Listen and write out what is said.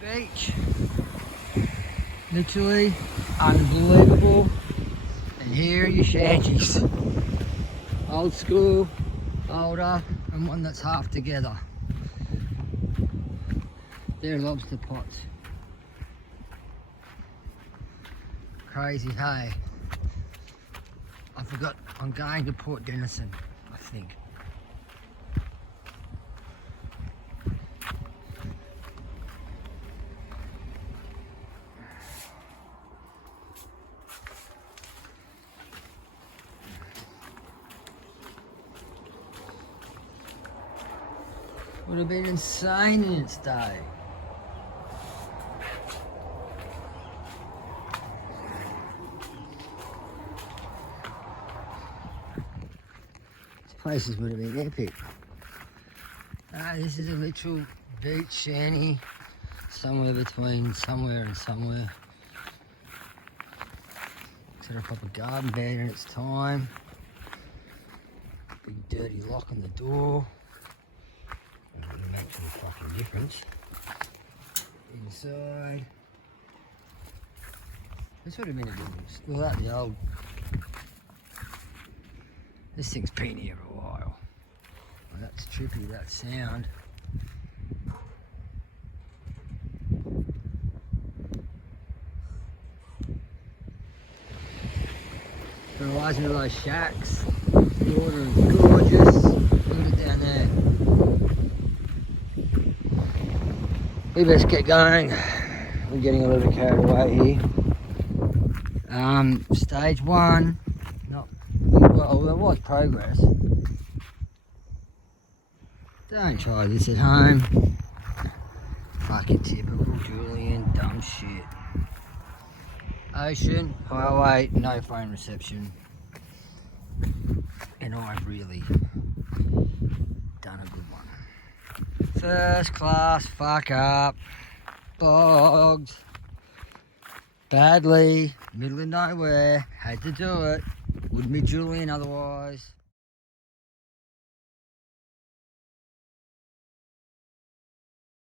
beach. Literally unbelievable. And here are your shanties. Old school, older, and one that's half together. They're lobster pots. Crazy, hey. I forgot, I'm going to Port Denison, I think. Would have been insane in its day. These places would have been epic. This is a literal beach shanty, somewhere between somewhere and somewhere. Set up a garden bed in its time. Big dirty lock on the door. Wouldn't make any fucking difference. Inside. This would have been a good one. Still that the old. This thing's been here a while. Well, that's trippy, that sound. It reminds me of those shacks. The water is gorgeous. Look at it down there. We best get going. We're getting a little bit carried away here. Stage one, not well, there was progress. Don't try this at home. Fucking typical Julian dumb shit. Ocean, highway, no phone reception. And I've really done a good one. First class fuck up. Bogged. Badly. Middle of nowhere. Had to do it. Wouldn't be Julian otherwise.